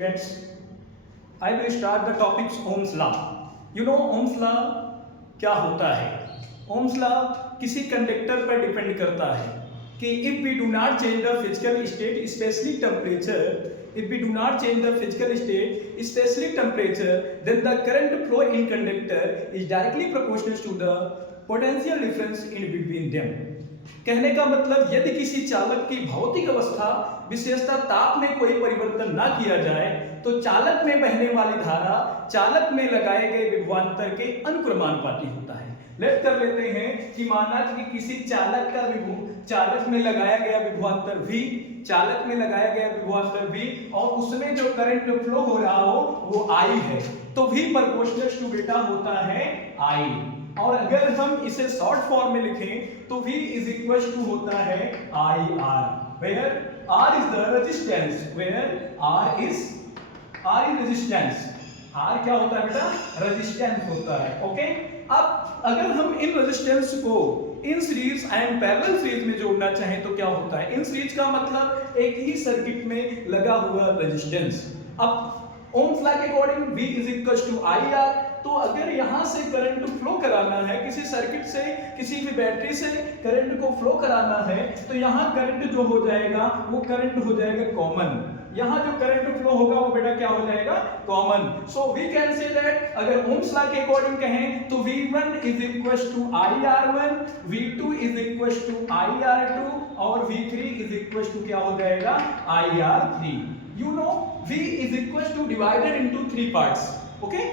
Friends, I will start the topics Ohm's law. You know Ohm's law क्या होता है? Ohm's law किसी conductor पर डिपेंड करता है कि if we do not change the physical state, especially temperature, if we do not change the physical state, especially temperature, then the current flow in conductor is directly proportional to the potential difference in between them. कहने का मतलब यदि किसी चालक की भौतिक अवस्था विशेषता ताप में कोई परिवर्तन ना किया जाए तो चालक में बहने वाली धारा चालक में लगाए गए विभवांतर के अनुक्रमानुपाती होता है। लेट कर लेते हैं कि माना कि किसी चालक का चालक में लगाया गया विभवांतर V, चालक में लगाया गया विभवांतर V और उसमें जो करंट फ्लो हो रहा हो वो I है, तो V प्रोपोर्शनल टू बेटा होता है I। और अगर हम इसे शॉर्ट फॉर्म में लिखें तो V इज इक्वल टू होता है IR, where R is the resistance, where R is resistance. R क्या होता है बेटा? रेजिस्टेंस होता है। ओके, अब अगर हम इन रेजिस्टेंस को in series and parallel series में जोड़ना चाहें तो क्या होता है? इन सीरीज का मतलब एक ही सर्किट में लगा हुआ रेजिस्टेंस। अब ओम्स लॉ के according V is equal to IR, तो अगर यहां से करंट फ्लो कराना है, किसी सर्किट से किसी भी बैटरी से करंट को फ्लो कराना है, तो यहां करंट जो हो जाएगा वो करंट हो जाएगा कॉमन। यहां जो करंट फ्लो होगा वो बेटा क्या हो जाएगा? Common. So we can say that अगर ओम्स लॉ के अकॉर्डिंग कहें तो V1 is equal to IR1, V2 is equal to IR2 और V3 इज इक्वल टू क्या हो जाएगा? IR3। You know V is equal to divided into three parts. Okay,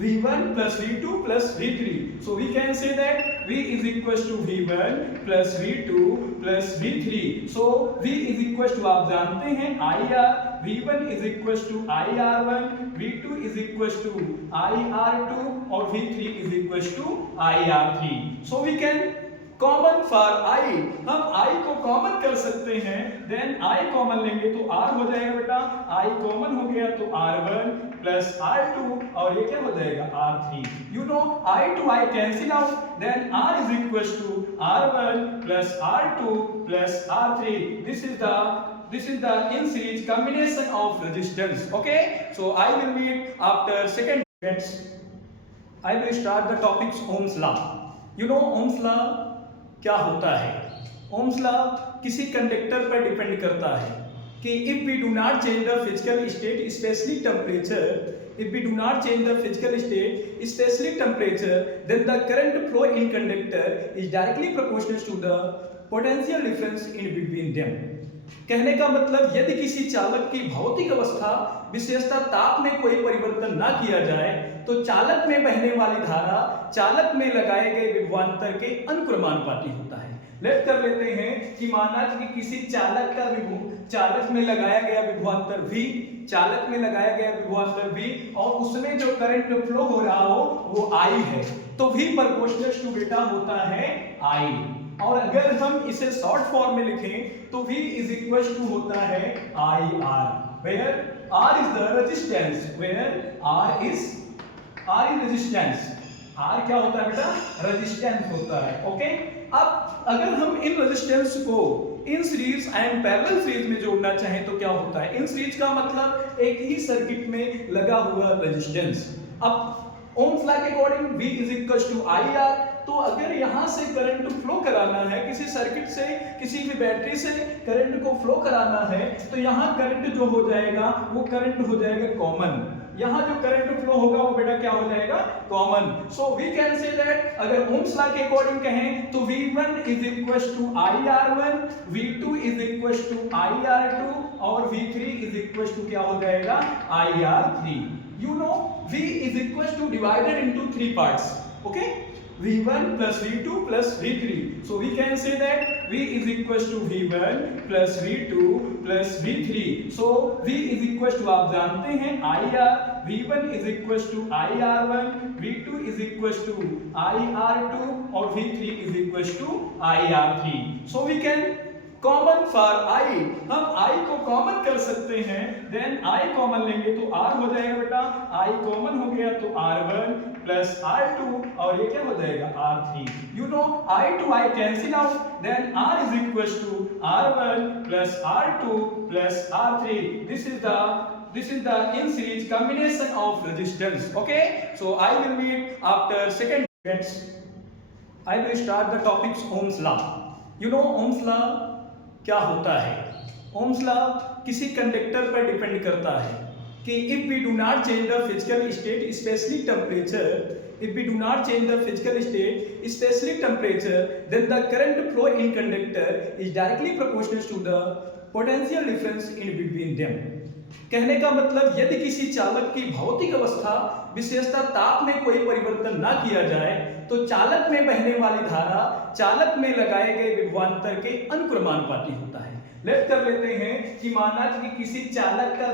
V1 plus V2 plus V3. So we can say that V is equal to V1 plus V2 plus V3. So V is equal to आप जानते हैं IR, V1 is equal to IR1, V2 is equal to IR2 और V3 is equal to IR3. So we can common for I, हम I को common कर सकते हैं, then I common लेंगे तो R हो जाएगा बेटा, I कॉमन हो गया तो R1 प्लस R2 और ये क्या हो जाएगा? R3। You know I to I cancel out, then R is equal to R1 plus R2 plus R3। This is the in series combination of resistance. Okay, so I will meet after second. I will start the topics Ohm's law. You know Ohm's law क्या होता है? Ohm's law किसी conductor पर depend करता है कि if we do not change the physical state specially temperature, if we do not change the physical state especially temperature, then the current flow in conductor is directly proportional to the potential difference in between them. कहने का मतलब यदि किसी चालक की भौतिक अवस्था विशेषता ताप में कोई परिवर्तन ना किया जाए तो चालक में बहने वाली धारा चालक में लगाए गए विभवांतर के अनुक्रमानुपाती होता है। लेट कर लेते हैं कि माना कि किसी चालक का चालक में लगाया गया विभवांतर V, चालक में लगाया गया विभवांतर V और उसमें जो करंट फ्लो हो रहा हो वो I है, तो V प्रोपोर्शनल टू बेटा होता है I। और अगर हम इसे शॉर्ट फॉर्म में लिखें तो V इज इक्वल टू होता है IR, where R is the resistance, where R is resistance. R क्या होता है बेटा? रेजिस्टेंस होता है। ओके, अब अगर हम इन रेजिस्टेंस को in series and parallel series में जोड़ना चाहें तो क्या होता है? इन सीरीज का मतलब एक ही सर्किट में लगा हुआ रेजिस्टेंस। अब ओम्स लॉ के according V is equal to IR, तो अगर यहां से करंट फ्लो कराना है, किसी सर्किट से किसी भी बैटरी से करंट को फ्लो कराना है, तो यहां करंट जो हो जाएगा वो करंट हो जाएगा कॉमन। यहां जो करंट फ्लो होगा वो बेटा क्या हो जाएगा? Common. So we can say that अगर ओम्स लॉ के अकॉर्डिंग कहें तो V1 is equal to IR1, V2 is equal to IR2 और V3 इज इक्वल टू क्या हो जाएगा? IR3। You know V is equal to divided into three parts. Okay, V1 plus V2 plus V3. So we can say that V is equal to V1 plus V2 plus V3. So V is equal to आप जानते हैं IR, V1 is equal to IR1, V2 is equal to IR2 और V3 is equal to IR3. So we can common for I, हम I को common कर सकते हैं, then I common लेंगे तो R हो जाएगा बेटा, I कॉमन हो गया तो R1 प्लस R2 और ये क्या हो जाएगा? R3। You know I to I cancel out, then R is equal to R1 plus R2 plus R3। This is the this is the in series combination of resistance. Okay, so I will meet after second. I will start the topics Ohm's law. You know Ohm's law क्या होता है? Ohm's law किसी conductor पर depend करता है कि if we do not change the physical state, especially temperature, if we do not change the physical state, especially temperature, then the current flow in conductor is directly proportional to the potential difference in between them. कहने का मतलब यदि किसी चालक की भौतिक अवस्था विशेषता ताप में कोई परिवर्तन ना किया जाए तो चालक में बहने वाली धारा चालक में लगाए गए विभवांतर के अनुक्रमानुपाती होता है। लेट कर लेते हैं कि माना कि किसी चालक का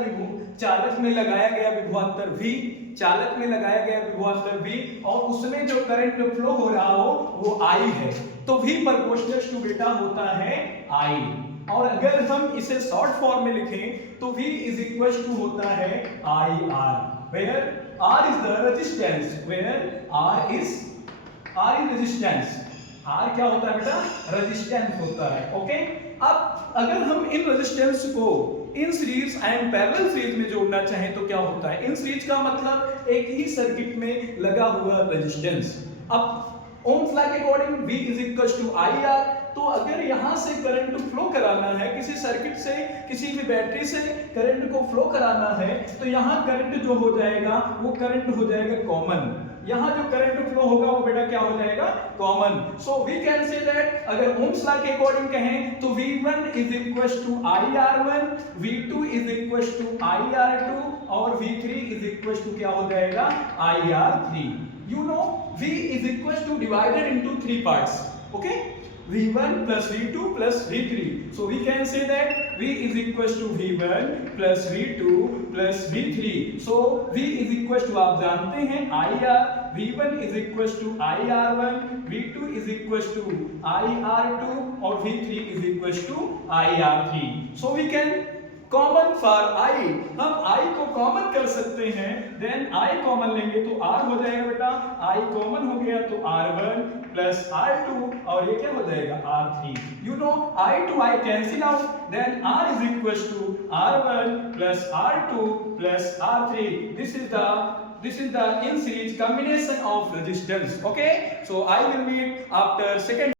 चालक में लगाया गया विभवांतर V, चालक में लगाया गया विभवांतर V और उसमें जो करंट फ्लो हो रहा हो वो I है, तो V प्रोपोर्शनल टू बेटा होता है I। और अगर हम इसे शॉर्ट फॉर्म में लिखें तो V इज इक्वल टू होता है IR, where R is the resistance, where R is resistance। R क्या होता है बेटा? रेजिस्टेंस होता है। ओके, अब अगर हम इन रेजिस्टेंस को in series and parallel series में जोड़ना चाहें तो क्या होता है? इन सीरीज का मतलब एक ही सर्किट में लगा हुआ रेजिस्टेंस। अब ओम्स लॉ के according V is equal to IR, तो अगर यहाँ से करंट फ्लो कराना है, किसी सर्किट से किसी भी बैटरी से करंट को फ्लो कराना है, तो यहाँ करंट जो हो जाएगा वो करंट हो जाएगा कॉमन। यहाँ जो करंट फ्लो होगा वो बेटा क्या हो जाएगा? Common. So we can say that अगर ओम्स लॉ के अकॉर्डिंग कहें तो V1 is equal to IR1, V2 is equal to IR2 और V3 इज इक्वल टू क्या हो जाएगा? IR3। You know V is equal to divided into three parts. Okay, V1 plus V2 plus V3. So we can say that V is equal to V1 plus V2 plus V3. So V is equal to आप जानते हैं IR, V1 is equal to IR1, V2 is equal to IR2 और V3 is equal to IR3. So we can common for I, हम I को common कर सकते हैं, then I common लेंगे तो R हो जाएगा बेटा, I कॉमन हो गया तो R1 प्लस R2 और ये क्या हो जाएगा? R3। You know I to I cancel out, then R is equal to R1 plus R2 plus R3। This is the in series combination of resistance. Okay, so I will meet after second